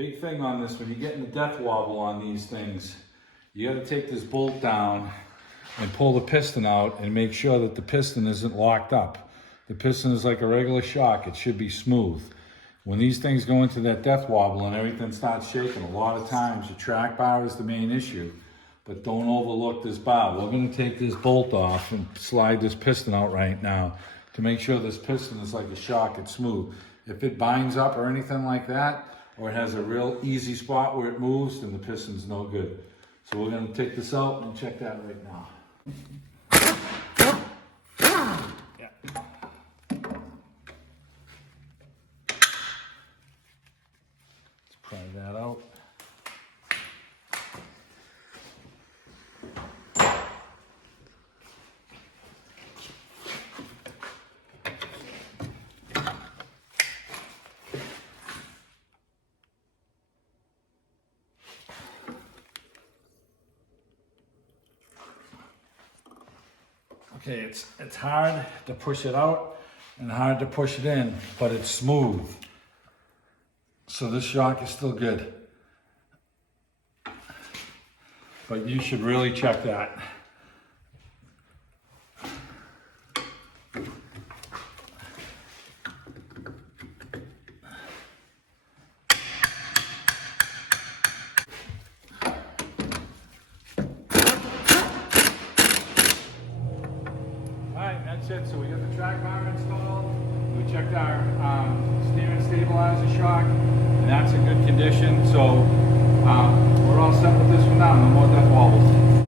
Big thing on this, when you're getting the death wobble on these things, you got to take this bolt down and pull the piston out and make sure that the piston isn't locked up. The piston is like a regular shock. It should be smooth. When these things go into that death wobble and everything starts shaking, a lot of times the track bar is the main issue. But don't overlook this bar. We're going to take this bolt off and slide this piston out right now to make sure this piston is like a shock, it's smooth. If it binds up or anything like that, or it has a real easy spot where it moves, then the piston's no good. So we're going to take this out and check that right now. Yeah. Let's pry that out. Okay, it's hard to push it out and hard to push it in, but it's smooth. So this shock is still good. But you should really check that. That's it. So we got the track bar installed. We checked our steering stabilizer shock, and that's in good condition. So we're all set with this one now. No more death wobbles.